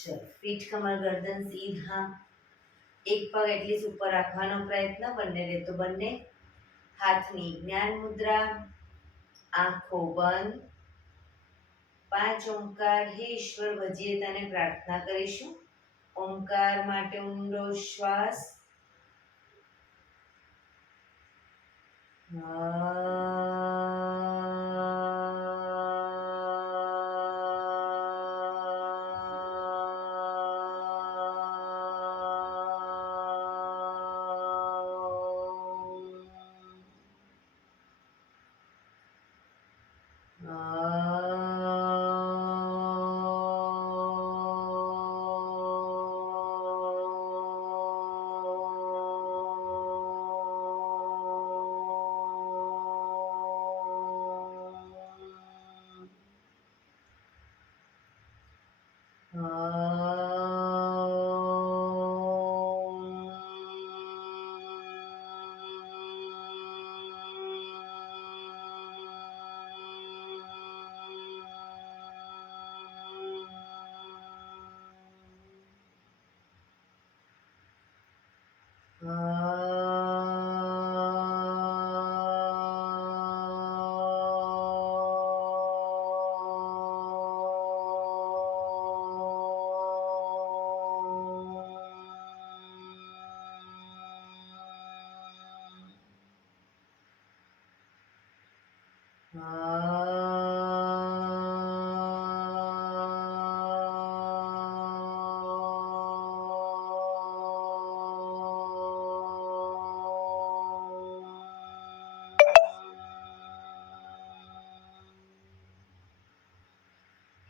ચલો, પીઠ કમર ગરદન સીધા, એક પગ એટલી ઉપર રાખવાનો પ્રયત્ન, બંને રે તો બંને. હાથની જ્ઞાન મુદ્રા, આંખો બંધ. 5 ઓમકાર હે ઈશ્વર ભજીએ તને પ્રાર્થના કરીશું. ઓમકાર માટે ઊંડો શ્વાસ.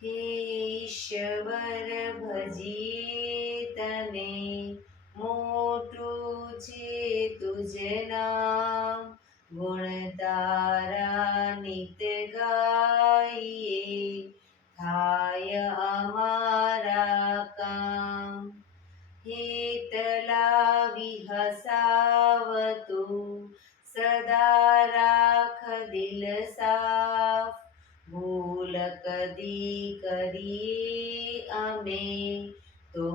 હે ઈશ્વર ભજીએ તને, મોટું છે તુજ નામ. ગુણ તારા નિત ગાઈએ, થાય અમારા કામ. હેત લાવી હસાવતું, સદા રાખ દિલ સાફ. ભૂલ કદી કરીએ અમે, તો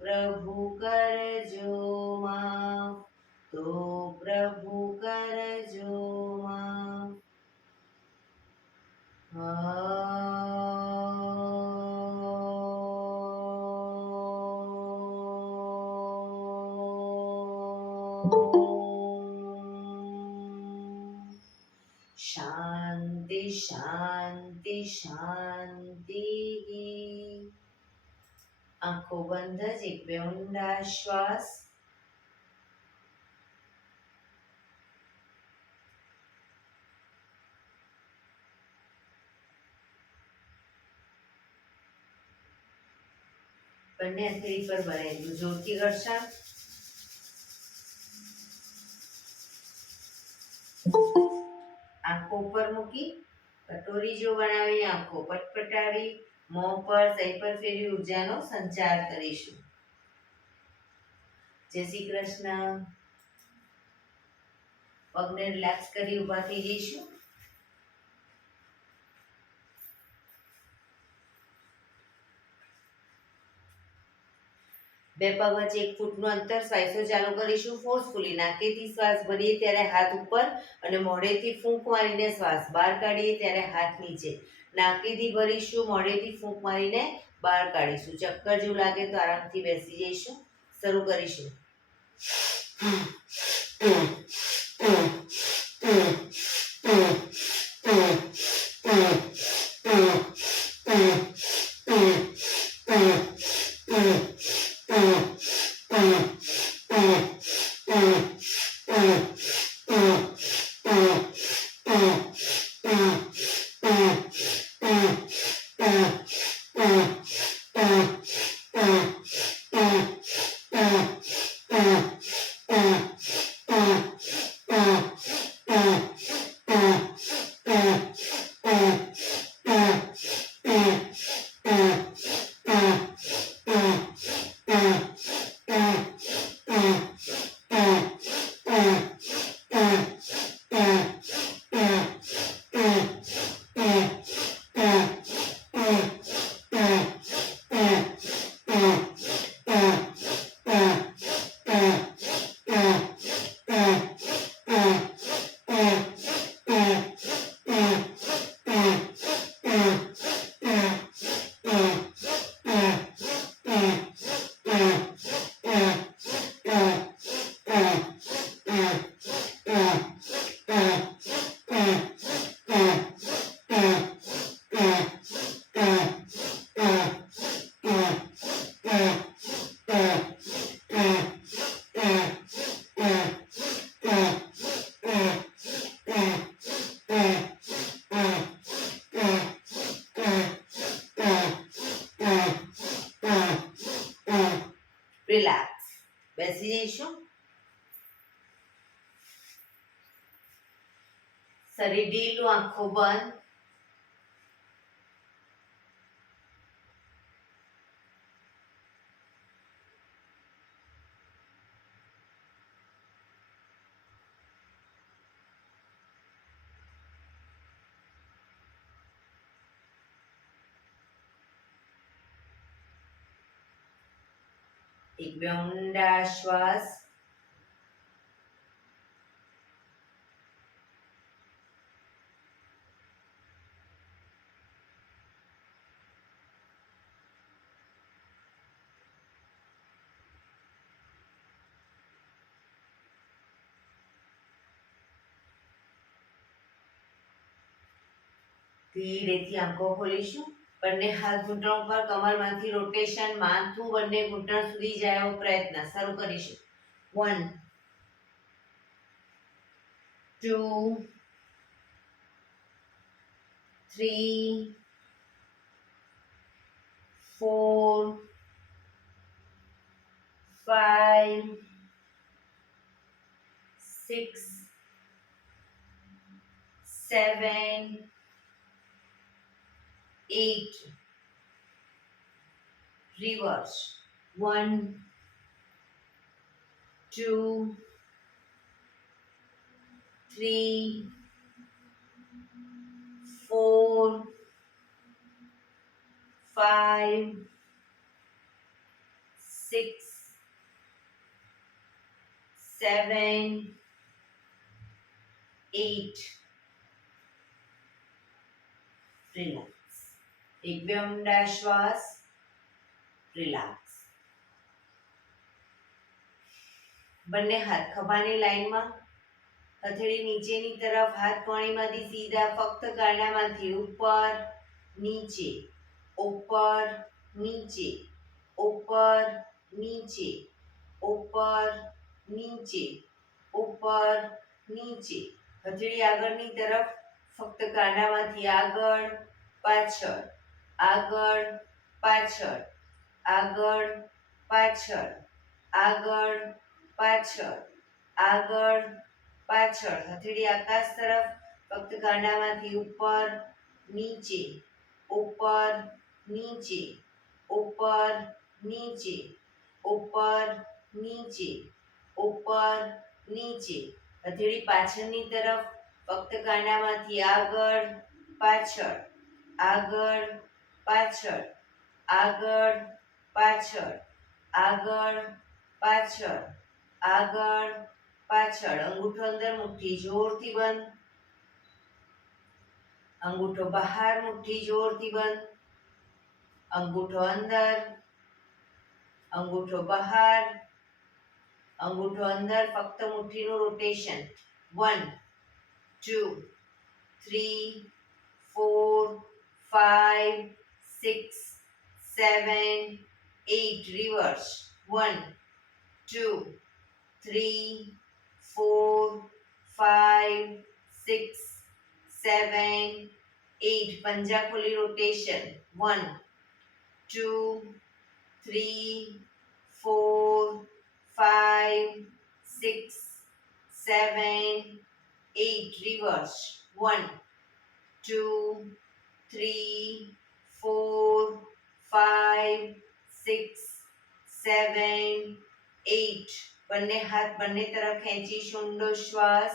પ્રભુ કરજો માફ. તો પ્રભુ કરજો માફ. શાંતિ શાંતિ શાંતિ. આંખો બંધ જ એક બે ઊંડા શ્વાસ. બંને હથેળી પર ભરેલું જોરથી ઘર્ષણ. આંખો ઉપર મૂકી કટોરી જો બનાવી આંખો પટપટાવી, મોં પર સહી પર ફેરવી ઉર્જાનો સંચાર કરીશું. જય શ્રી કૃષ્ણ. પગને રિલેક્સ કરી ઊભા થઈ જઈશું. બે પગ વચ્ચે 1 ફૂટનું અંતર. શ્વાસો ચાલુ કરીશું ફોર્સફુલી. નાકેથી શ્વાસ ભરીએ ત્યારે હાથ ઉપર અને મોઢેથી ફૂંક મારીને શ્વાસ બહાર કાઢીએ ત્યારે હાથ નીચે. નાકેથી ભરીશું, મોઢેથી ફૂંક મારીને બહાર કાઢીશું. ચક્કર જેવું લાગે તો આરામથી બેસી જઈશું. શરૂ કરીશું. બેસી જઈશું. શરીર ઢીલું, આંખો બંધ. એક બે ઊંડા શ્વાસ. ધીરેથી આંખો ખોલીશું. બંને હાથ ઘૂંટણ પર, કમરમાંથી રોટેશન, માથું બંને ઘૂંટણ સુધી જાય એવો પ્રયત્ન. શરૂ કરીશું. 1 2 3 4 5 6 7 8. Reverse. 1 2 3 4 5 6 7 8. Relax. એક બે ઊંડા શ્વાસ. રિલેક્સ. બંને હાથ ખભાની લાઈનમાં, હથેળી નીચેની તરફ, હાથ કોણીમાંથી સીધા, ફક્ત કાંડામાંથી ઉપર નીચે, ઉપર નીચે, ઉપર નીચે, ઉપર નીચે, ઉપર નીચે. હથેળી આગળની તરફ, ફક્ત કાંડામાંથી આગળ પાછળ, આગળ પાછળ, આગળ પાછળ, આગળ પાછળ, આગળ પાછળ. હથેળી આકાશ તરફ, ફક્ત કાંડામાંથી ઉપર નીચે, ઉપર નીચે, ઉપર નીચે, ઉપર નીચે, ઉપર નીચે. હથેળી પાછળની તરફ, ફક્ત કાંડામાંથી આગળ પાછળ, આગળ પાછળ, આગળ પાછળ, આગળ પાછળ, આગળ પાછળ. અંગૂઠો અંદર, મુઠ્ઠી જોરથી બંધ. અંગૂઠો બહાર, મુઠ્ઠી જોરથી બંધ. અંગૂઠો અંદર, અંગૂઠો બહાર, અંગૂઠો અંદર. ફક્ત મુઠ્ઠીનું રોટેશન. 1 2 3 4 5 6 7 8. Reverse. 1 2 3 4 5 6 7 8. પંજા ખોલી રોટેશન. 1 2 3 4 5 6 7 8. Reverse. 1 2 3 4 5 6 7 8. બંને હાથ બંને તરફ ખેંચીશું. ઊંડો શ્વાસ.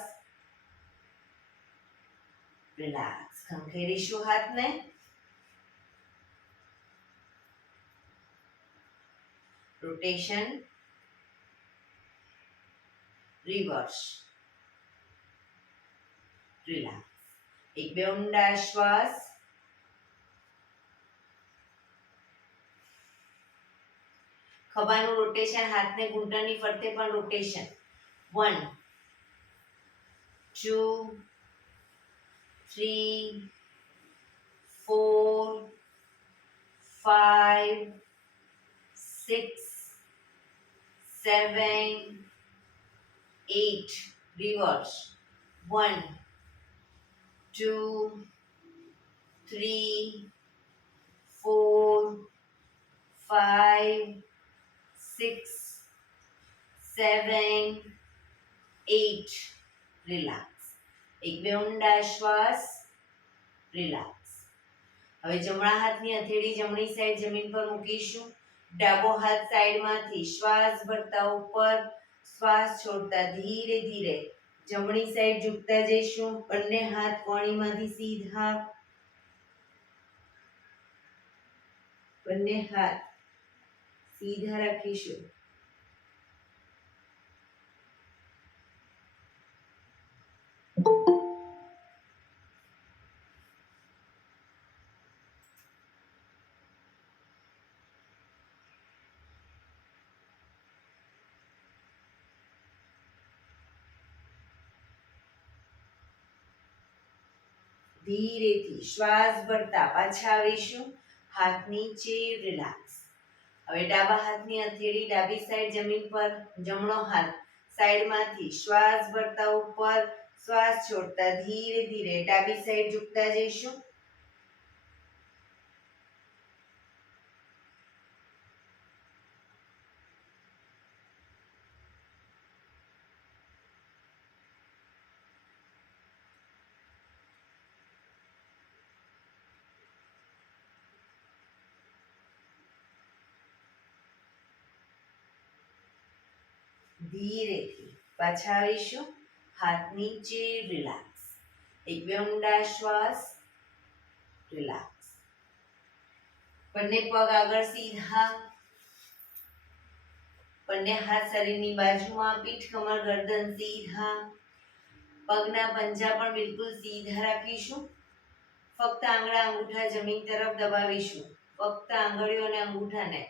રિલેક્સ. ખંખેરીશું હાથને. રોટેશન. રિવર્સ. રિલેક્સ. એક બે ઊંડા શ્વાસ. ખભાનું રોટેશન, હાથને ઘૂંટણની ફરતે પણ રોટેશન. 1 2 3 4 5 6 7 8. Reverse. 1 2 3 4 5 6 7, 8, રિલેક્સ. એક બે ઊંડા શ્વાસ, રિલેક્સ. હવે જમણા હાથની હથેળી જમણી સાઈડ જમીન પર મૂકીશું. ડાબો હાથ સાઈડમાંથી શ્વાસ ભરતા ઉપર, શ્વાસ છોડતા ધીરે ધીરે જમણી સાઈડ ઝૂકતા જઈશું. બંને હાથ કોણીમાંથી સીધા, બંને હાથ સીધા રાખીશું. ધીરેથી શ્વાસ ભરતા પાછા આવીશું. હાથ નીચે, રિલેક્સ. હવે ડાબા હાથની હથેળી ડાબી સાઈડ જમીન પર, જમણો હાથ સાઈડમાંથી શ્વાસ ભરતા ઉપર, શ્વાસ છોડતા ધીરે ધીરે ડાબી સાઈડ ઝૂકતા જઈશું. ધીરેથી પાછા આવીશું. હાથ નીચે, રિલેક્સ. એક બે ઊંડા શ્વાસ, રિલેક્સ. બંને પગ આગળ સીધા, બંને હાથ શરીરની બાજુમાં, પીઠ કમર ગરદન સીધા. પગના પંજા પણ બિલકુલ સીધા રાખીશું. ફક્ત આંગળા અંગૂઠા જમીન તરફ દબાવીશું. ફક્ત આંગળીઓ અને અંગૂઠાને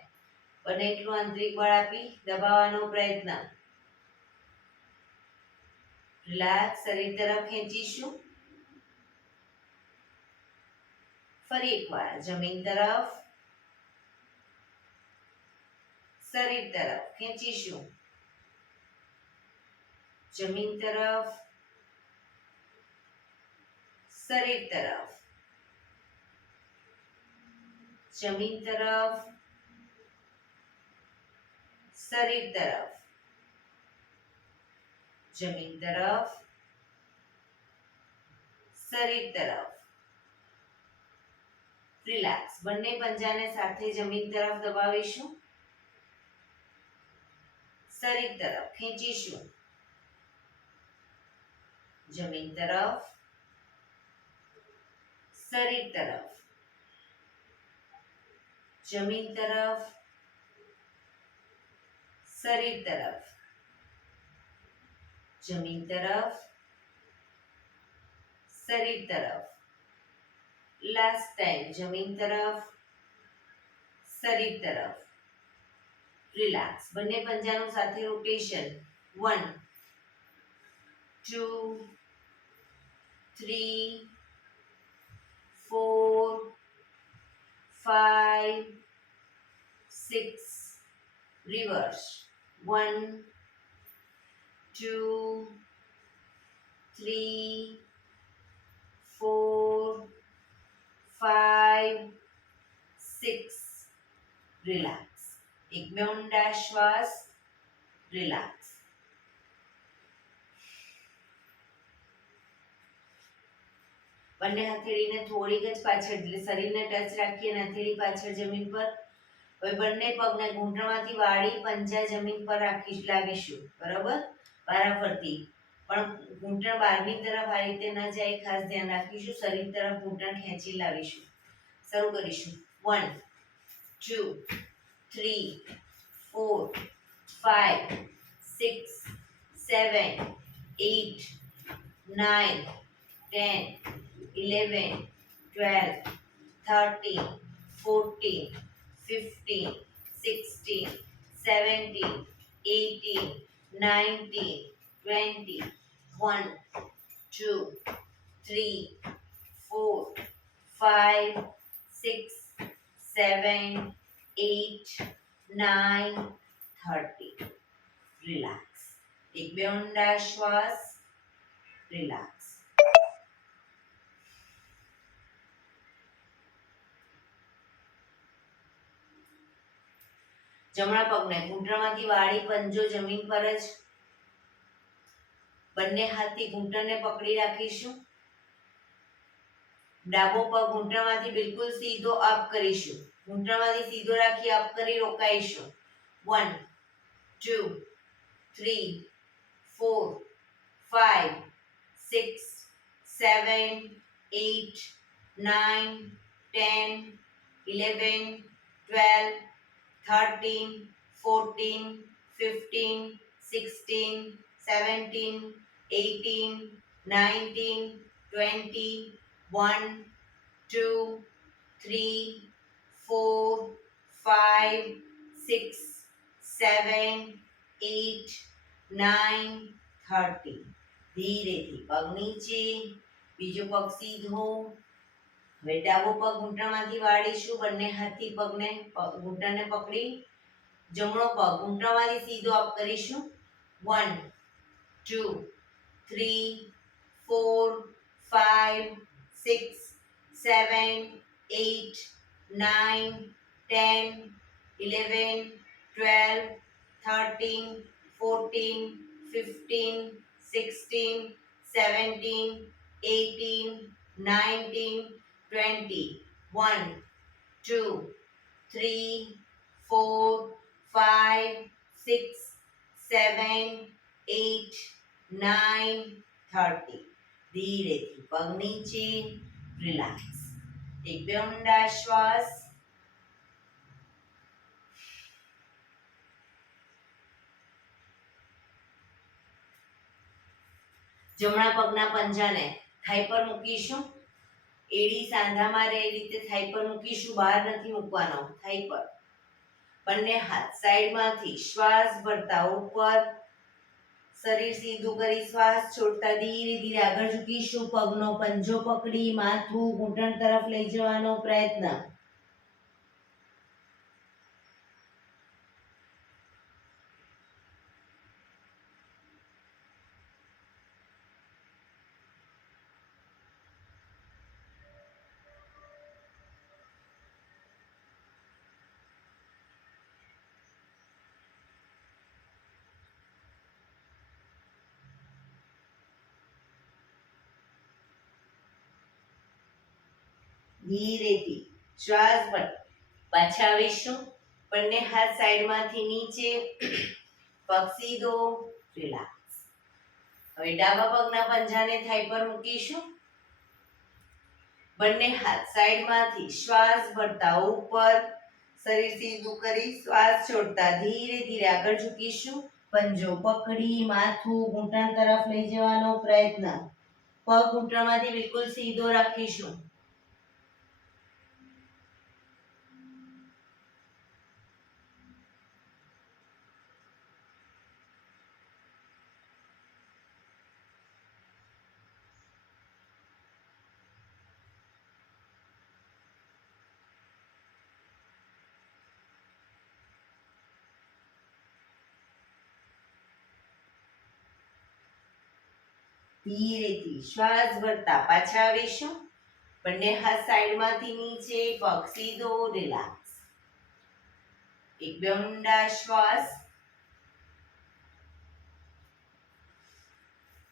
બને એટલું આંતરિક બળ આપી દબાવવાનો પ્રયત્ન. રિલેક્સ. શરીર તરફ ખેંચીશું. ફરી એકવાર જમીન તરફ, શરીર તરફ ખેંચીશું. જમીન તરફ, શરીર તરફ, જમીન તરફ, શરીર તરફ, જમીન તરફ, શરીર તરફ. રિલેક્સ. બંને પંજાને સાથે જમીન તરફ દબાવીશું. શરીર તરફ ખેંચીશું. જમીન તરફ, શરીર તરફ, જમીન તરફ, શરીર તરફ, જમીન તરફ, શરીર તરફ. લાસ્ટ ટાઈમ જમીન તરફ, શરીર તરફ. રિલેક્સ. બંને પંજાનું સાથે રોટેશન. 1, 2, 3, 4, 5, 6. રિવર્સ. 1, 2, 3, 4, 5, 6. રિલેક્સ. એક બે ઊંડા શ્વાસ, રિલેક્સ. બંને હથેળીને થોડીક જ પાછળ, એટલે શરીરને ટચ રાખી અને હથેળી પાછળ જમીન પર. હવે બંને પગને ઘૂંટણમાંથી વાળી પંજા જમીન પર લાવીશું. બરાબર? વારાફરતી. પણ ઘૂંટણ બહારની તરફ આ રીતે ન જાય, ખાસ ધ્યાન રાખીશું. શરીર તરફ ઘૂંટણ ખેંચી લાવીશું. શરૂ કરીશું. 1, 2, 3, 4, 5, 6, 7, 8, 9, 10, 11, 12, 13, 14, 15, 16, 17, 18, 19, 20, 1, 2, 3, 4, 5, 6, 7, 8, 9, 30. રિલેક્સ. એક બે ઊંડા શ્વાસ, રિલેક્સ. જમણા પગને ઘૂંટણમાંથી વાળી પંજો જમીન પર જ. બંને હાથથી ઘૂંટણને પકડી રાખીશું. ડાબો પગ ઘૂંટણમાંથી બિલકુલ સીધો અપ કરીશું. ઘૂંટણમાંથી સીધો રાખી અપ કરી રોકાઈશું. 1 2 3 4 5 6 7 8 9 10 11 12 13 14 15 16 17 18 19 20 1 2 3 4 5 6 7 8 9 30. ધીરેથી પગ નીચે, બીજો પગ સીધો. હવે ડાબો પગ ઘૂંટણમાંથી વાળીશું. બંને હાથથી પગને ઘૂંટણને પકડી. જમણો પગ ઘૂંટણમાંથી સીધો અપ કરીશું. 1 2 3 4 5 6 7 8 9 10 11 12 13 14 15 16 17 18 19 20 1 2 3 4 5 6 7 8 9 30. ધીરેથી પગ નીચે, રિલેક્સ. એક બે ઊંડા શ્વાસ. જમણા પગના પંજાને થાઈ પર મૂકીશું. એડી સાંધામાં રહે એ રીતે થાઈ પર મૂકીશું. બહાર નથી મૂકવાનો, થાઈ પર. બંને હાથ સાઈડમાંથી શ્વાસ ભરતા ઉપર. શરીર સીધું કરી શ્વાસ છોડતા ધીરે ધીરે આગળ ઝૂકીશું. પગનો પંજો પકડી માથું ઘૂંટણ તરફ લઈ જવાનો પ્રયત્ન. ધીરેથી શ્વાસ પર પાછા આવીશું. બંને હાથ સાઈડમાંથી નીચે, પગ સીધો, રિલેક્સ. હવે ડાબા પગના પંજાને થાઈ પર મૂકીશું. બંને હાથ સાઈડમાંથી શ્વાસ ભરતા ઉપર. શરીર સીધું કરી શ્વાસ છોડતા ધીરે ધીરે આગળ ઝૂકીશું. પંજો પકડી માથું ઘૂંટણ તરફ લઈ જવાનો પ્રયત્ન. પગ ઘૂંટણમાંથી બિલકુલ સીધો રાખીશું. ધીરેથી શ્વાસ ભરતા પાછા આવીશું. બંને હાથ સાઈડમાંથી નીચે, પગ સીધો, રિલેક્સ. એક બે ઊંડા શ્વાસ.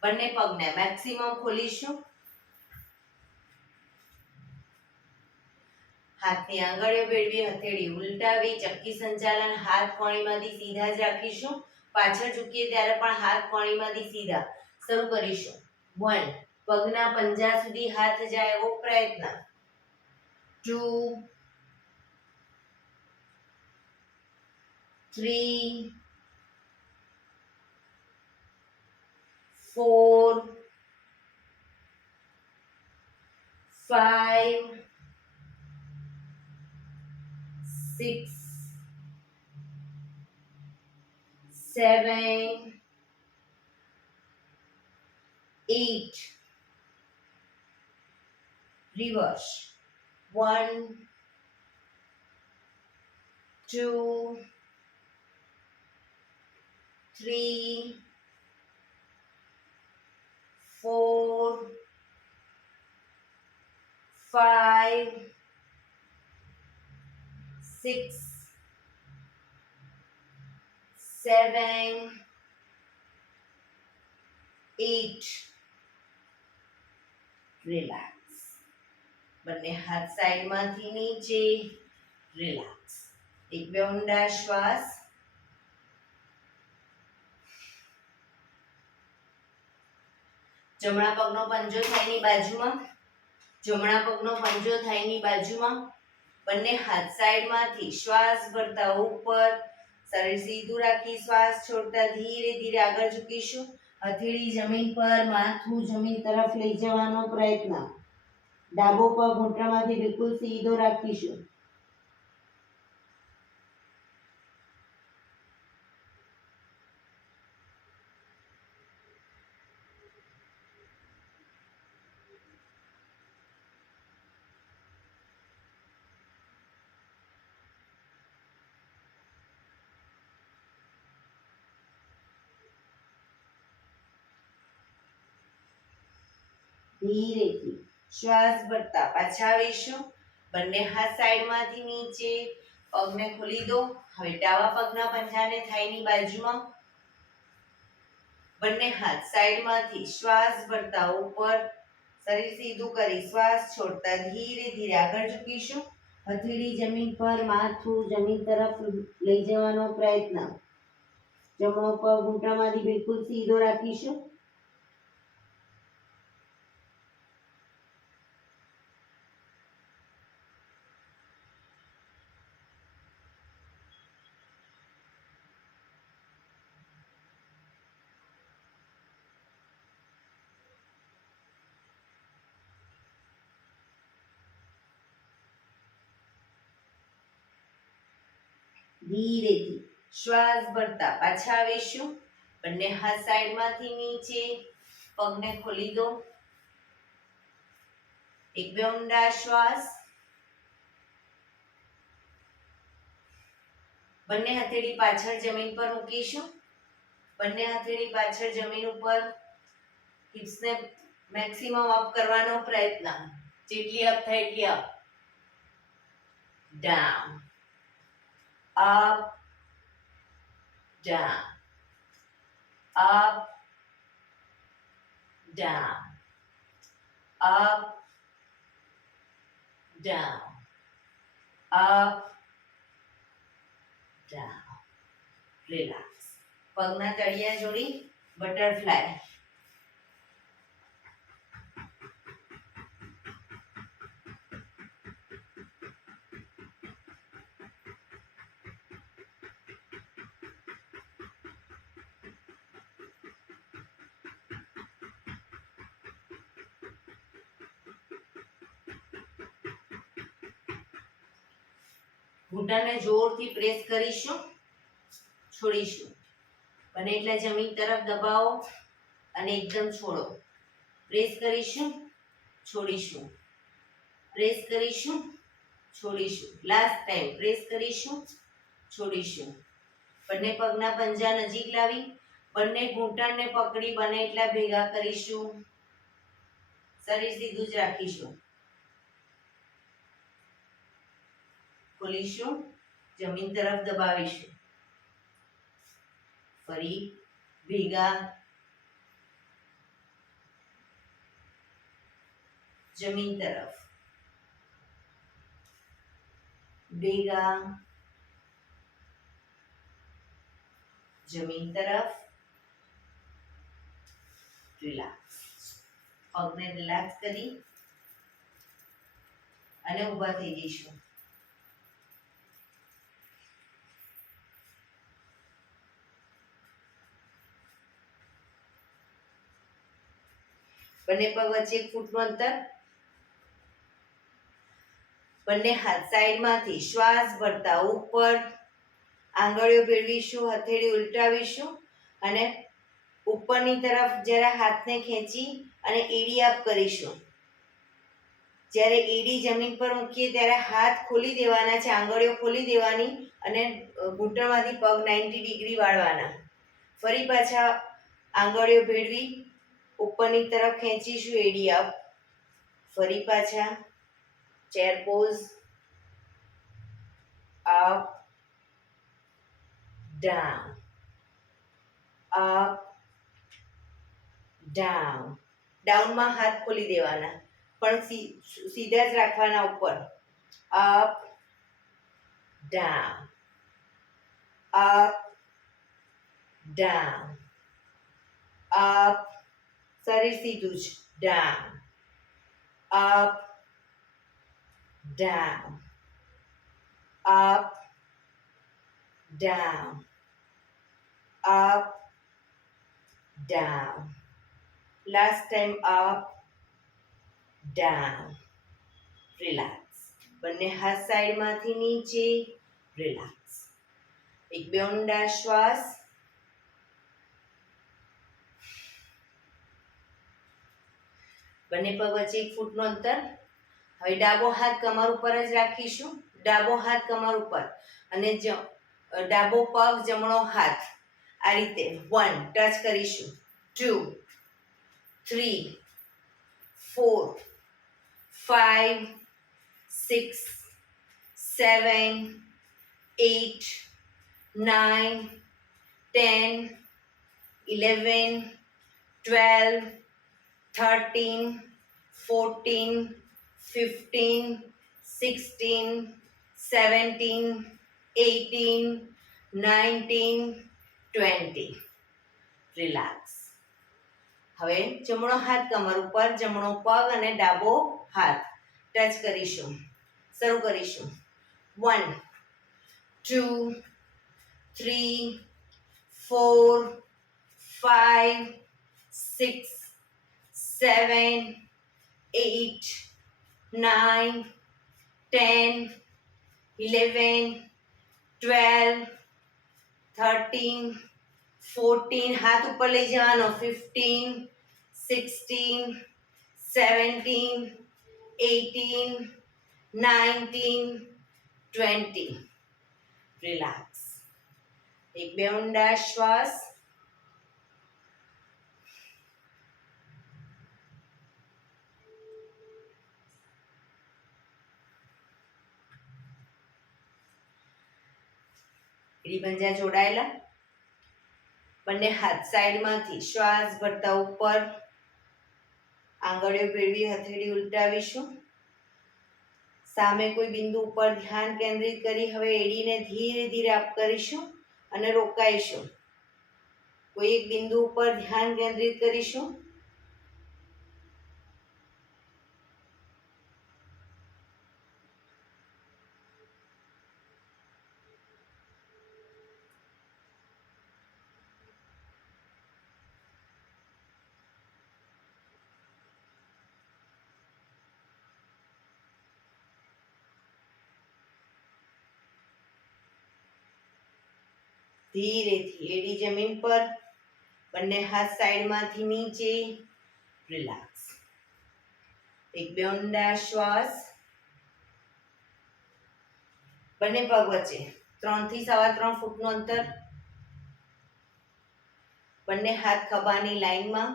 બંને પગને મેક્સિમમ ખોલીશું. હાથની આંગળીઓ ભેળવી, હથેળી ઉલટાવી, ચક્કી સંચાલન. હાથ કોણીમાંથી સીધા જ રાખીશું. પાછળ ઝૂકીએ ત્યારે પણ હાથ કોણીમાંથી સીધા. શરૂ કરીશું. 1 પગના પંજા સુધી હાથ જાય એવો પ્રયત્ન. 2 3 4 5 6 7 8 reverse 1 2 3 4 5 6 7 8 રિલેક્સ. બંને હાથ સાઈડમાંથી નીચે રિલેક્સ. એક બે ઊંડા શ્વાસ. જમણા પગનો પંજો થાયની બાજુમાં. જમણા પગનો પંજો થાયની બાજુમાં. બંને હાથ સાઈડમાંથી શ્વાસ ભરતા ઉપર. શરીર સીધું રાખી શ્વાસ છોડતા ધીરે ધીરે આગળ ઝૂકીશું. હથેળી જમીન પર, માથું જમીન તરફ લઈ જવાનો પ્રયત્ન. ડાબો પગ ઘૂંટણમાંથી બિલકુલ સીધો રાખીશું. ધીરેથી શ્વાસ ભરતા પાછા આવીશું. બંને હાથ સાઈડમાંથી નીચે. પગને ખોલી દો. હવે ડાબા પગના પંજાને થાઈની બાજુમાં. બંને હાથ સાઈડમાંથી શ્વાસ ભરતા ઉપર. શરીર સીધું કરી શ્વાસ છોડતા ધીરે ધીરે આગળ ઝૂકીશું. હથેળી જમીન પર, માથું જમીન તરફ લઈ જવાનો પ્રયત્ન. જમણો પગ ઘૂંટણમાંથી બિલકુલ સીધો રાખીશું. ધીરેથી શ્વાસ ભરતા પાછા આવીશું. બંને હાથ સાઈડમાંથી નીચે. પગને ખોલી દો. એક બે ઊંડા શ્વાસ. બંને હથેળી પાછળ જમીન પર મૂકીશું. બંને હથેળી પાછળ જમીન ઉપર. હિપ્સને મેક્સિમમ અપ કરવાનો પ્રયત્ન. જેટલી અપ થાય એટલી up. Down. Up, down, up, down, up, down, up, down. Relax. પગના તળિયા જોડી બટરફ્લાય. ઘૂંટણને જોરથી પ્રેસ કરીશું. છોડીશું. બને એટલા જમીન તરફ દબાવો અને એકદમ છોડો. પ્રેસ કરીશું. છોડીશું. પ્રેસ કરીશું. છોડીશું. લાસ્ટ ટાઈમ પ્રેસ કરીશું. છોડીશું. બંને પગના પંજા નજીક લાવી બંને ઘૂંટણને પકડી બને એટલા ભેગા કરીશું. શરીર સીધું જ રાખીશું. ખોલીશું. જમીન તરફ દબાવીશું. ફરી ભેગા. જમીન તરફ ભેગા. જમીન તરફ. રિલેક્સ. પગને રિલેક્સ કરી અને ઊભા થઈ જઈશું. બંને પગ વચ્ચે 1 ફૂટનું અંતર. બંને હાથ સાઈડમાંથી શ્વાસ ભરતા ઉપર. આંગળીઓ ભેળવીશું. હથેળી ઉલટાવીશું અને ઉપરની તરફ જરા હાથને ખેંચી અને એડી અપ કરીશું. જ્યારે એડી જમીન પર મૂકીએ ત્યારે હાથ ખોલી દેવાના છે. આંગળીઓ ખોલી દેવાની અને ઘૂંટણમાંથી પગ 90 ડિગ્રી વાળવાના. ફરી પાછા આંગળીઓ ભેળવી ઉપરની તરફ ખેંચીશું. એડી અપ. ફરી પાછા chair pose. Up, down, up down. ડાઉનમાં હાથ ખોલી દેવાના, પણ સીધા જ રાખવાના ઉપર. Up down, up down, up, શરીર સીધું જ, down, up down, up down, up down. Last time up down. Relax. બંને હાથ સાઈડમાંથી નીચે. રિલેક્સ. એક બે ઊંડા શ્વાસ. બંને પગ વચ્ચે 1 ફૂટનું અંતર. હવે ડાબો હાથ કમર ઉપર જ રાખીશું. ડાબો હાથ કમર ઉપર અને ડાબો પગ જમણો હાથ આ રીતે 1 ટચ કરીશું. 2 3 4 5 6 7 8 9 10 11 12 13 14 15 16 17 18 19 20. રિલેક્સ. હવે જમણો હાથ કમર ઉપર, જમણો પગ અને ડાબો હાથ ટચ કરીશું. શરૂ કરીશું. 1 2 3 4 5 6 7 8 9 10 11 12 13 14, હાથ ઉપર લઈ જવાનો. 15 16 17 18 19 20. રિલેક્સ. એક બે ઊંડા શ્વાસ. એડીપંજા જોડાયેલા. બંને હાથ સાઈડમાંથી શ્વાસ ભરતા ઉપર. આંગળીઓ ભેળવી હથેળી ઉલટાવીશું. સામે કોઈ બિંદુ ઉપર ધ્યાન કેન્દ્રિત કરી હવે એડીને ધીરે ધીરે અપ કરીશું અને રોકાઈશું. કોઈ એક બિંદુ ઉપર ધ્યાન કેન્દ્રિત કરીશું. ધીરેથી એડી જમીન પર. બંને હાથ સાઈડમાંથી નીચે. રિલેક્સ. એક બે ઊંડા શ્વાસ. બંને પગ વચ્ચે 3 થી 3.25 ફૂટનું અંતર. બંને હાથ ખભાની લાઈનમાં.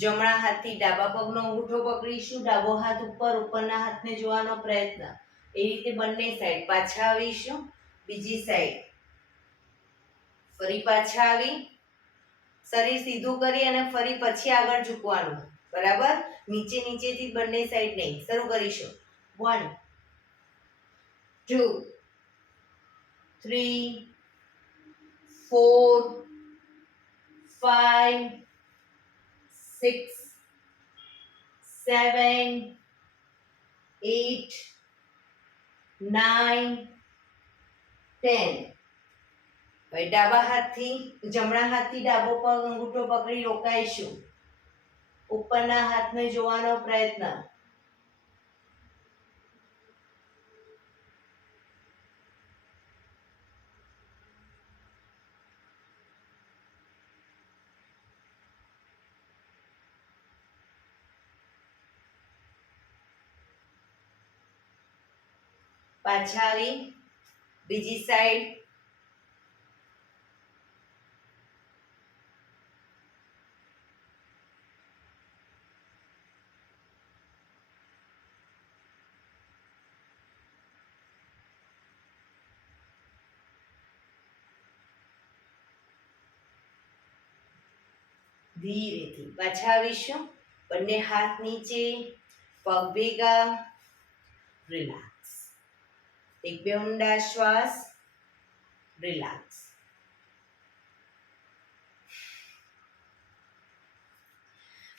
જમણા હાથથી ડાબા પગનો અંગૂઠો પકડીશું. ડાબો હાથ ઉપર, ઉપરના હાથને જોવાનો પ્રયત્ન. એ રીતે બંને સાઈડ પાછા આવીશું. બીજી સાઈડ. ફરી પાછા આવી શરીર સીધું કરી અને ફરી પછી આગળ ઝૂકવાનું. બરાબર? નીચે નીચેથી બંને સાઈડ નહીં. શરૂ કરીશું. 1 2 3 4 5 6 7 8 9 10. હવે ડાબા હાથથી જમણા હાથથી ડાબો પગ અંગૂઠો પકડી રોકાઈશું. ઉપરના હાથને જોવાનો પ્રયત્ન. પાછા આવી બીજી સાઈડ. ધીરેથી પાછા આવીશું. બંને હાથ નીચે, પગ ભેગા, રિલેક્સ. એક બે ઊંડા શ્વાસ, રિલેક્સ.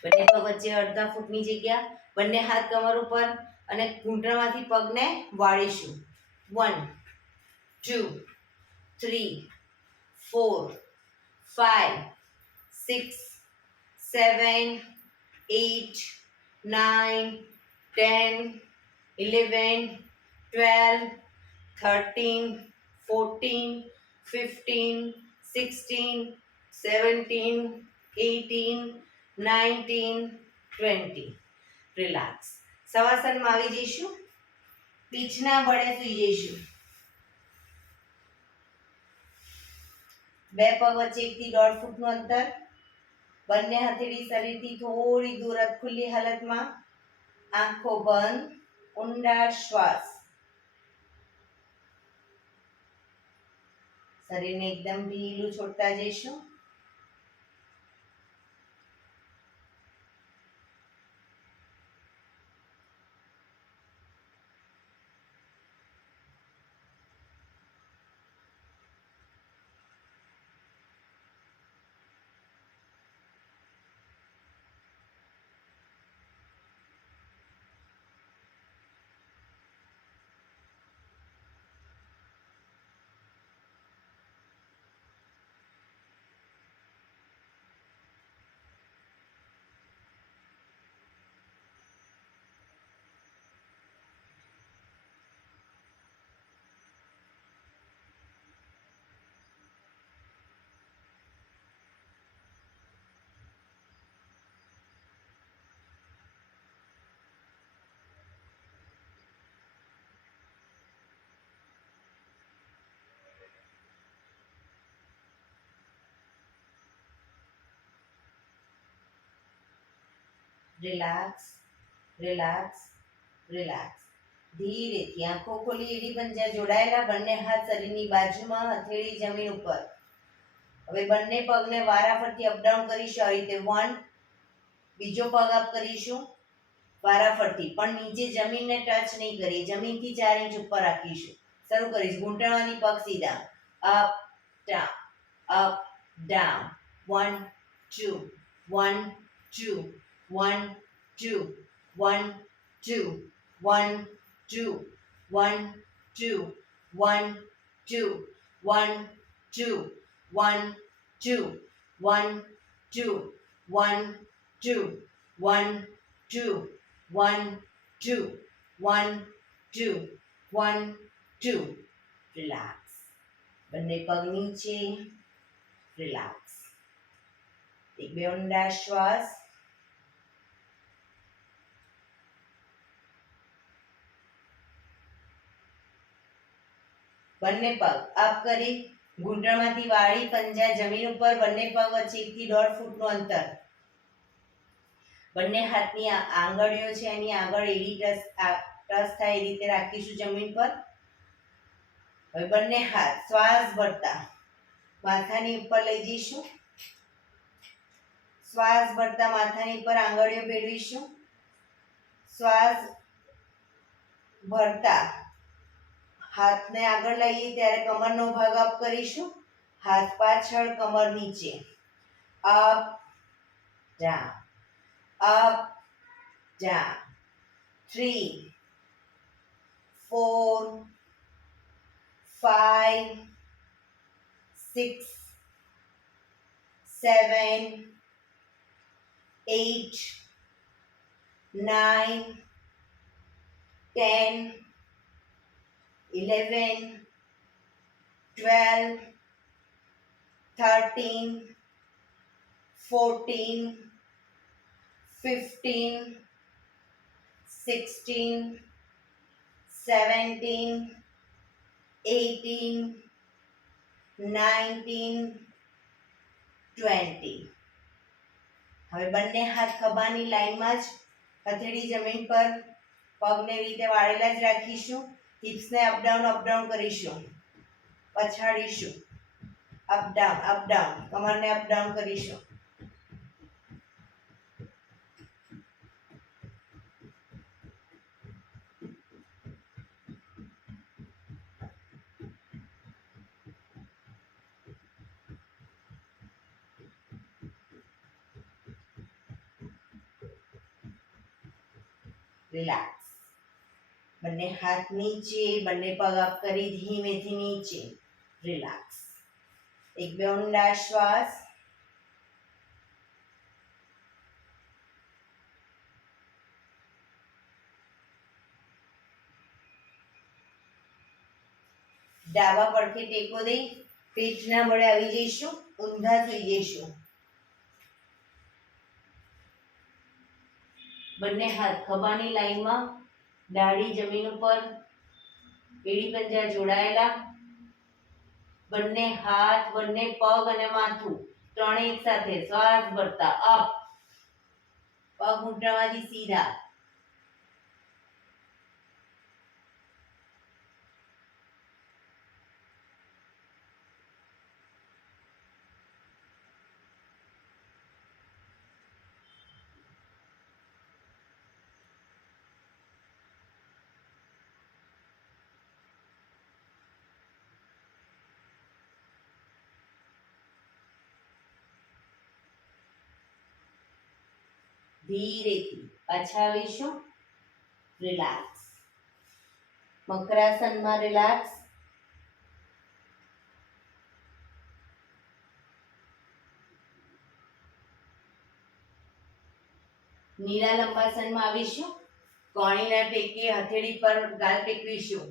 બંને પગ વચ્ચે અડધા ફૂટની જગ્યા, બંને હાથ કમર ઉપર અને ઘૂંટણમાંથી પગને વાળીશું. 1 2 3 4 5 6 7 8 9 10 11 12 13 14 15 16 17 18 19 20. રિલેક્સ. શવાસનમાં આવી જઈશું. પીઠના બળે સૂઈ જઈશું. બે પગ વચ્ચે 1 થી 1.5 ફૂટનું અંતર. બંને હથેળી શરીરથી થોડી દૂર, ખુલ્લી હાલતમાં. આંખો બંધ, ઊંડા શ્વાસ. શરીરને એકદમ ઢીલું છોડતા જઈશું. Relax, relax, relax. ધીરેથી આંખો ખોલી, એડી પંજા જોડાયેલા, બંને હાથ શરીરની બાજુમાં, હથેળી જમીન ઉપર. હવે બંને પગને વારાફરતી અપડાઉન કરીશું. આ રીતે 1, બીજો પગ અપ કરીશું વારાફરતી, પણ નીચે જમીનને ટચ નહીં કરીએ. જમીનથી 4 ઇંચ ઉપર રાખીશું. શરૂ કરીશ. ઘૂંટણમાંથી પગ સીધા, up down, up down. 1 2 1 2 1 2 1 2 1 2 1 2 1 2 1 2 1 2 1 2 1 2 1 2 1 2 1 2 1 2. Relax. બંને પગ નીચે, રિલેક્સ. એક બે ઊંડા શ્વાસ. બંને પગ અપ કરી, ઘૂંટણમાંથી વાળી, પંજા જમીન ઉપર, બંને પગ વચ્ચે 1 થી 1.5 ફૂટનું અંતર. બંને હાથની આંગળીઓ છે એની આગળ એડી ટચ થાય એ રીતે રાખીશું જમીન પર. હવે બંને હાથ શ્વાસ ભરતા માથાની ઉપર લઈ જઈશું. શ્વાસ ભરતા માથાની ઉપર આંગળીઓ ફેરવીશું. શ્વાસ ભરતા હાથને આગળ લઈએ ત્યારે કમરનો ભાગ અપ કરીશું. હાથ પાછળ, કમર નીચે. Up down, up down. 3 4 5 6 7 8 9 10 11 12 13 14 15 16 17 18 19 20. હવે બંને હાથ ખભાની લાઈનમાં જ, હથેળી જમીન પર, પગને રીતે વાળેલા જ રાખીશું. હિપ્સને અપડાઉન કરીશું, પછાડીશું. અપડાઉન, કમરને અપડાઉન કરીશું. રિલેક્સ. બંને હાથ નીચે, બંને પગ અપ કરી ધીમેથી નીચે. રિલેક્સ. એક બે ઊંડા શ્વાસ. ડાબા પડખે ટેકો દઈ પેટના વડે આવી જઈશું, ઊંધા થઈ જઈશું. બંને હાથ ખભાની લાઈનમાં, દાઢી જમીન ઉપર, એડી પંજા જોડાયેલા. બંને હાથ, બંને પગ અને માથું ત્રણેય એક સાથે શ્વાસ ભરતા અપ. પગ ઘૂંટણમાંથી સીધા. ધીરેથી પાછા આવીશું. રિલેક્સ. મકરાસનમાં રિલેક્સ. નીલા લંબાસનમાં આવીશું. કોણીના ટેકે હથેળી પર ગાલ ટેકવીશું.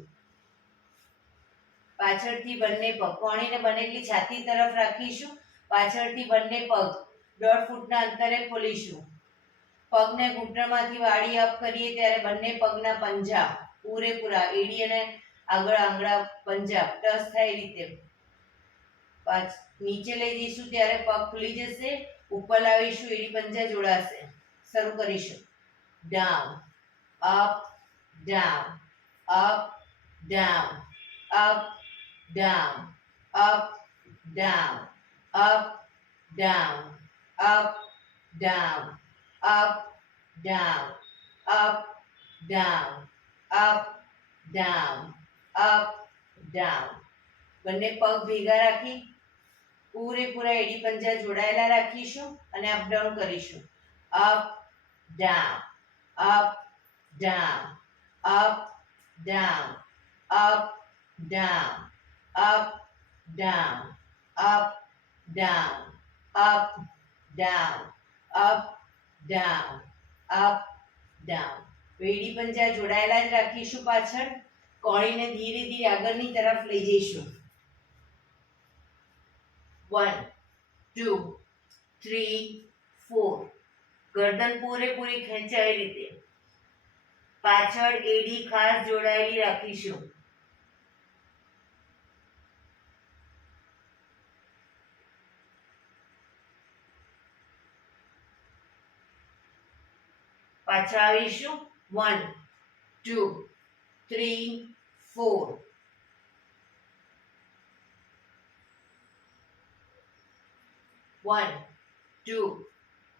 પાછળથી બંને પગ કોણીને બને એટલી છાતી તરફ રાખીશું. પાછળથી બંને પગ 1.5 ફૂટના અંતરે ખોલીશું. પગને ઘૂંટણમાંથી વાળી અપ કરીએ ત્યારે બંને પગના પંજા પૂરેપૂરા એડી અને આગળ આંગળા પંજા ટચ થાય એ રીતે નીચે લઈ જઈશું ત્યારે પગ ખુલી જશે. ઉપર લાવીશું, એડી પંજા જોડાશે. શરૂ કરીશું. Down, up, down, up, down, up, down, up, down, up, down, up, down, up, down, up, down, up, down, up, down. બંને પગ ભેગા રાખી પૂરેપૂરા એડી પંજા જોડાયેલા રાખીશું અને અપ ડાઉન કરીશું. Up, down, up, down, up, down, up, down, up, down, up, down, up, down, up, down, up, down. એડી પંજા જોડાયેલા જ રાખીશું. પાછળ કોણીને ધીરે ધીરે આગળની તરફ લઈ જઈશું. 1 2 3 4. ગરદન પૂરેપૂરી ખેંચાય રીતે. પાછળ એડી ખાસ જોડાયેલી રાખીશું. પાછા આવીશું. 1 2 3 4. 1 2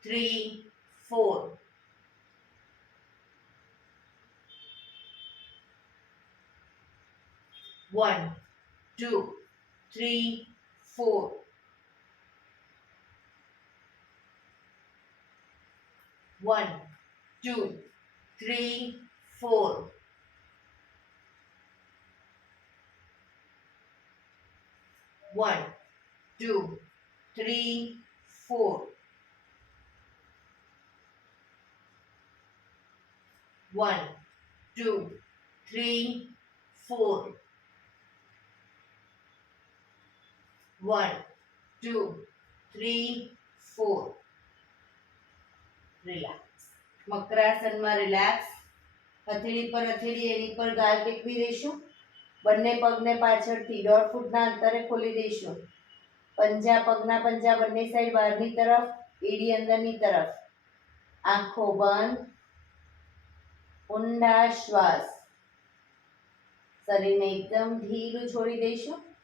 3 4. 1 2 3 4. 1 2 3 4. 1 2 3 4. 1 2 3 4. 1 2 3 4. રિલેક્સ. મકરાસનમાં રિલેક્સ. હથેળી પર હથેળી એની પર ગાલ ટેકવી દઈશું. બંને પગને પાછળથી 1.5 ફૂટના અંતરે ખોલી દઈશું. પંજા, પગના પંજા બંને સાઈડ બહારની તરફ, એડી અંદરની તરફ. આંખો બંધ. ઊંડા શ્વાસ. શરીરને એકદમ ઢીલું છોડી દઈશું.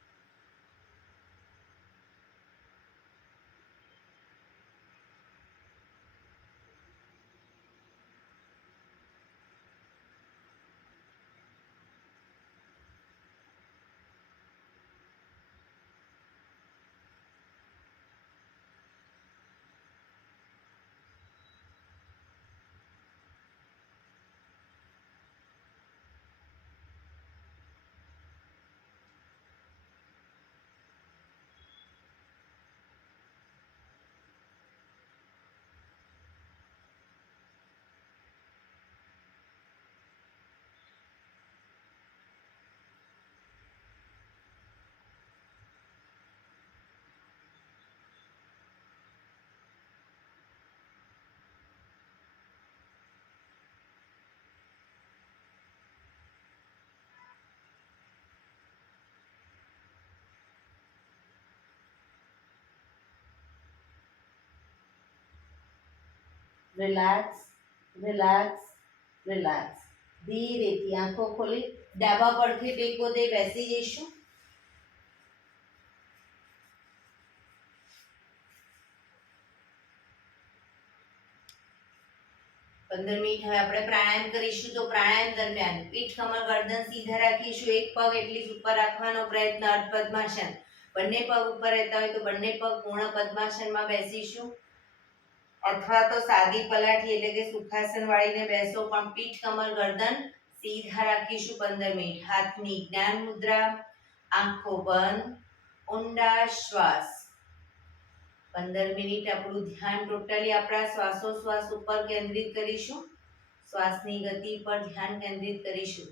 Relax, relax, relax. ધીરેથી આંખો ખોલી ડાબા પડખે ટેકો દે બેસી જઈશું. 15 મિનિટ હવે આપણે પ્રાણાયામ કરીશું. તો પ્રાણાયામ દરમિયાન પીઠ, કમર, ગરદન સીધા રાખીશું. એક પગ એટલી જ ઉપર રાખવાનો પ્રયત્ન. અર્ધ પદ્માસન. બંને પગ ઉપર રહેતા હોય તો બંને પગ પૂર્ણ પદ્માસનમાં બેસીશું, અથવા તો સાદી પલાઠી એટલે કે સુખાસન વાળીને બેસો, પણ પીઠ, કમર, ગરદન સીધા રાખીશું 15 મિનિટ. હાથની જ્ઞાન મુદ્રા, આંખો બંધ, ઊંડા શ્વાસ. 15 મિનિટ આપણું ધ્યાન ટોટલી આપણા શ્વાસોશ્વાસ ઉપર કેન્દ્રિત કરીશું. શ્વાસની ગતિ પર ધ્યાન કેન્દ્રિત કરીશું.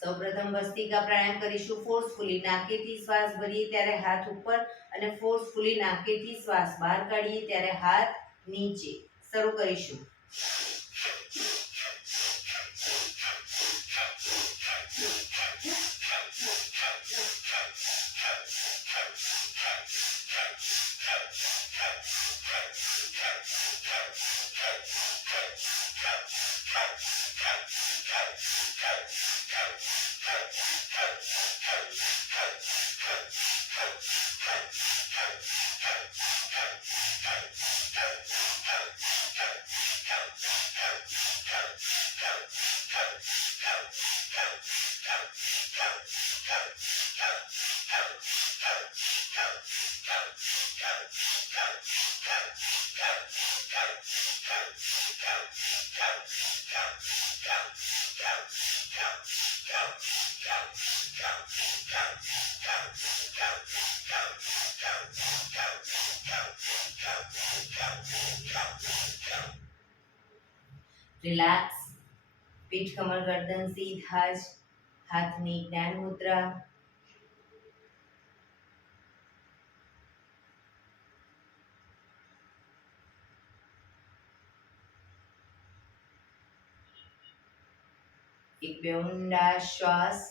સૌપ્રથમ ભસ્ત્રિકા પ્રાણાયામ કરીશું. ફોર્સફુલી નાકેથી શ્વાસ ભરીએ ત્યારે હાથ ઉપર અને ફોર્સફુલી નાકેથી શ્વાસ બહાર કાઢીએ ત્યારે હાથ નીચે. શરૂ કરીશું. રિલેક્સ. પીઠ, કમર, ગરદન સીધા જ. હાથની જ્ઞાન મુદ્રા. એક બે ઊંડા શ્વાસ.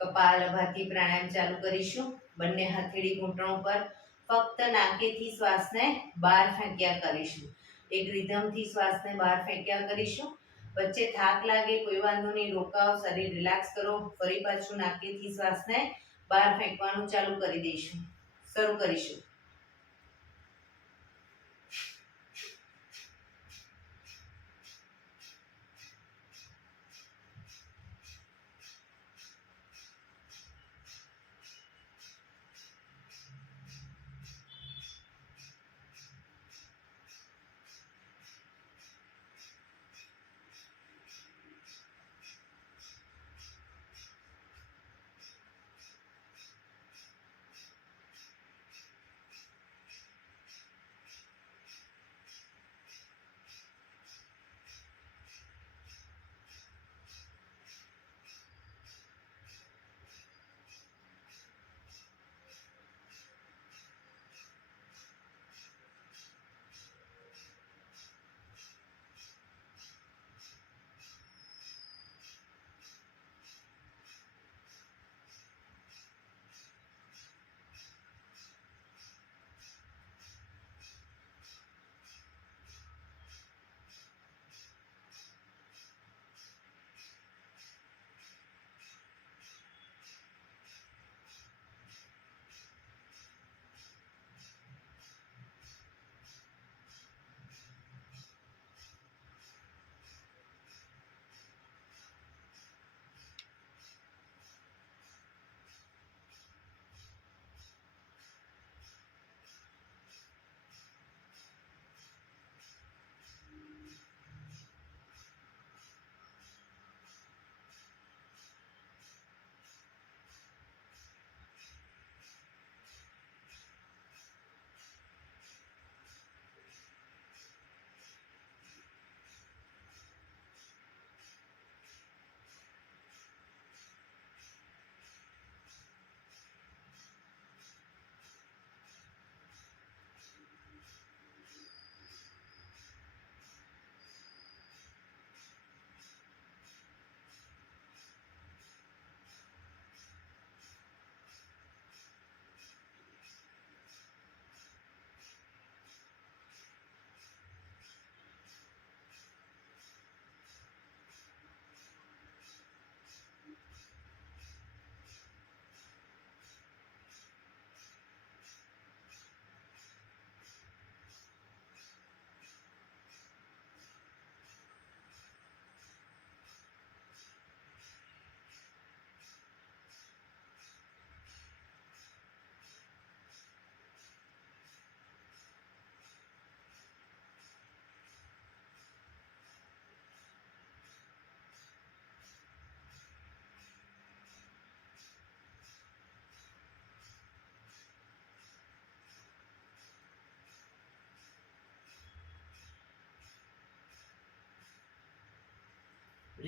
કપાલભાતિ પ્રાણાયામ ચાલુ કરીશું. બંને હથેળી ઘૂંટણો પર. ફક્ત નાકેથી શ્વાસને બહાર ફેંક્યા કરીશું. એક રિધમથી શ્વાસને બહાર ફેંક્યા કરીશું. વચ્ચે થાક લાગે કોઈ વાંધો નહીં, રોકાઓ, શરીર રિલેક્સ કરો. ફરી પાછું નાકેથી શ્વાસને બહાર ફેંકવાનું ચાલુ કરી દઈશું. શરૂ કરીશું.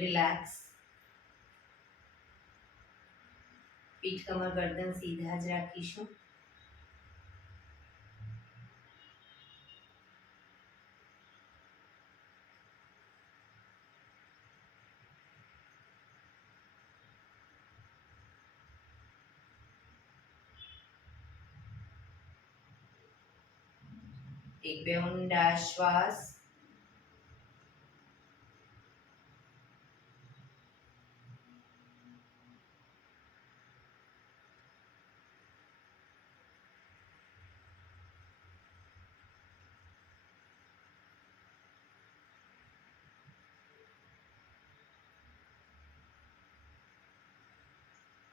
રિલેક્સ. પીઠ કમર ગરદન સીધા જ રાખીશું. એક બે ઊંડા શ્વાસ.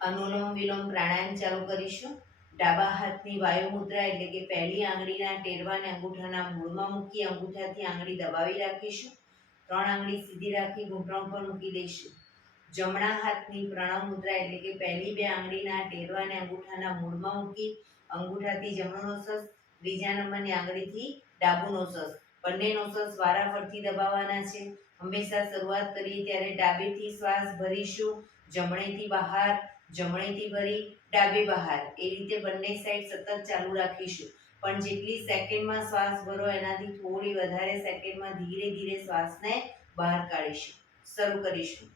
અનુલોમ વિલોમ પ્રાણાયામ ચાલુ કરીશું. ડાબા હાથની વાયુ મુદ્રા એટલે કે પહેલી આંગળીના ટેરવાને અંગૂઠાના મૂળમાં મૂકી અંગૂઠાથી આંગળી દબાવી રાખીશું. 3 આંગળી સીધી રાખી ઘૂંટણ પર મૂકી દઈશું. જમણા હાથની પ્રણવ મુદ્રા એટલે કે પહેલી 2 આંગળીના ટેરવાને અંગૂઠાના મૂળમાં મૂકી અંગૂઠાથી જમણો નોસસ, ત્રીજા નંબરની આંગળીથી ડાબુ નોસસ, બંને નોસસ વારાફરતી દબાવવાના છે. હંમેશા શરૂઆત કરીએ ત્યારે ડાબેથી શ્વાસ ભરીશું, જમણેથી બહાર, જમણેથી ભરી ડાબે બહાર, એ રીતે બંને સાઈડ સતત ચાલુ રાખીશું. પણ જેટલી સેકન્ડમાં શ્વાસ ભરો એનાથી થોડી વધારે સેકન્ડમાં ધીરે ધીરે શ્વાસને બહાર કાઢીશું. શરૂ કરીશું.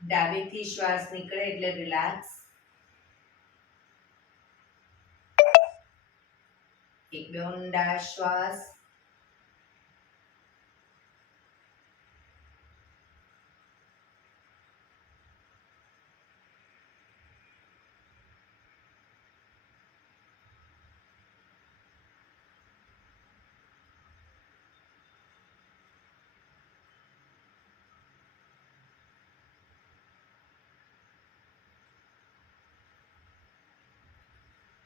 ડાબેથી શ્વાસ નીકળે એટલે રિલેક્સ. એક બે ઊંડા શ્વાસ.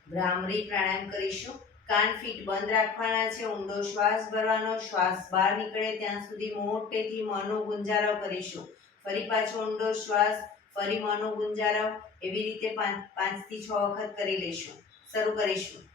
ભ્રામરી પ્રાણાયામ કરીશું. કાન ફીટ બંધ રાખવાના છે. ઊંડો શ્વાસ ભરવાનો. શ્વાસ બહાર નીકળે ત્યાં સુધી મોટેથી મોંનો ગુંજારો કરીશું. ફરી પાછો ઊંડો શ્વાસ. ફરી મોંનો ગુંજારો. એવી રીતે 5 થી 6 વખત કરી લઈશું. શરૂ કરીશું.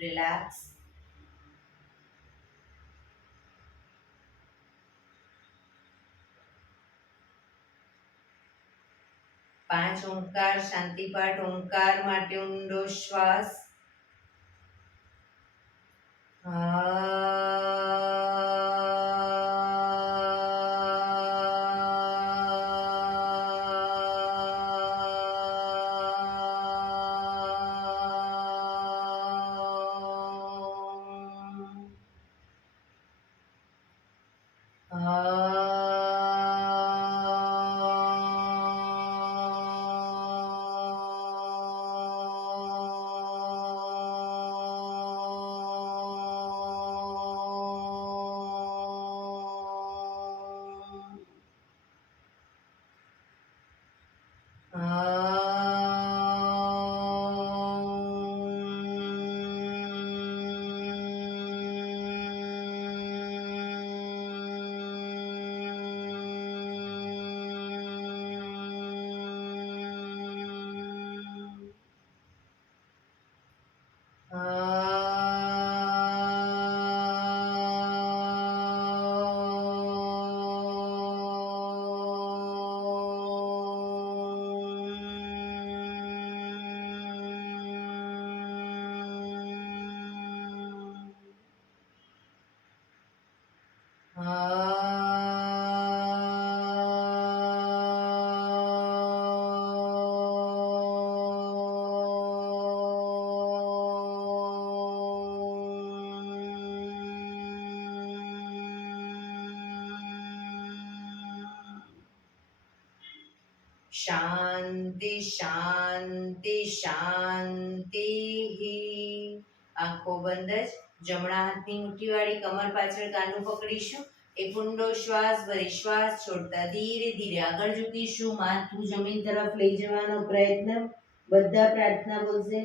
Relax. પાંચ ઓંકાર શાંતિપાઠ. ઓંકાર માટે ઊંડો શ્વાસ. શાંતિ શાંતિ શાંતિ. આંખો બંધ જ. જમણા હાથની મુઠ્ઠીવાળી કમર પાછળ કાનું પકડીશું. એક ઊંડો શ્વાસ ભરી શ્વાસ છોડતા ધીરે ધીરે આગળ ઝૂકીશું. માથું જમીન તરફ લઈ જવાનો પ્રયત્ન. બધા પ્રાર્થના બોલશે.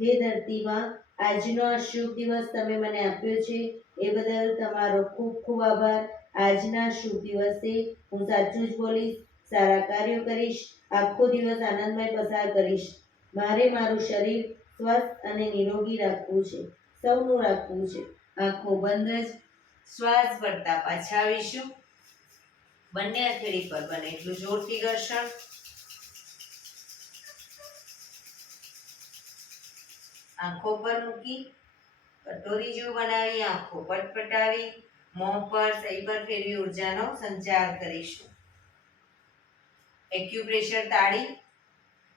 હે ધરતીમાં, આજનો આ શુભ દિવસ તમે મને આપ્યો છે એ બદલ તમારો ખૂબ ખૂબ આભાર. આજના શુભ દિવસે હું સાચું જ બોલીશ, સારા કાર્યો કરીશ, આખો દિવસ આનંદમય પસાર કરીશ. મારે મારું શરીર સ્વસ્થ અને નિરોગી રાખવું છે, સૌનું રાખવું છે. આંખો બંધ જ શ્વાસ ભરતા પાછા આવીશું. બંને હથેળી પર બને એટલું જોરથી ઘર્ષણ. આંખો પર મૂકી કટોરી જેવું બનાવી આંખો પટપટાવી મોં પર સહી પર ફેરવી ઉર્જાનો સંચાર કરીશું. એક્યુપ્રેશર તાળી.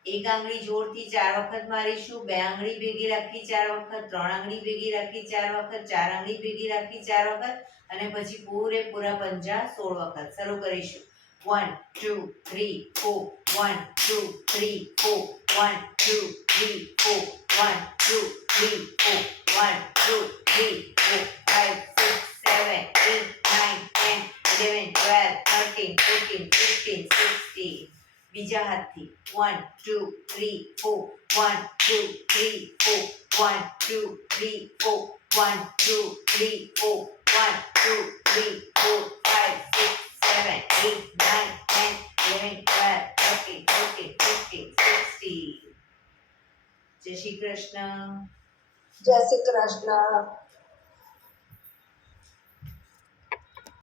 એક આંગળી જોરથી 4 વખત મારીશું, 2 આંગળી ભેગી રાખી 4 વખત, 3 આંગળી ભેગી રાખી 4 વખત, 4 આંગળી ભેગી રાખી 4 વખત અને પછી પૂરેપૂરા પંજા 16 વખત. શરૂ કરીશું. 1 2 3 4 1 2 3 4 1 2 3 4 1 2 3 4 1 2 3 4 5 6 7 8 9 10 11 12 13 14 15 16. બીજા હાથથી 1 2 3 4 1 2 3 4 1 2 3 4 1 2 3 4 1 2 3 4 5 6 7 8 9 10 11 12 13 14 15 16. જય શ્રી કૃષ્ણ. જય શ્રી કૃષ્ણ.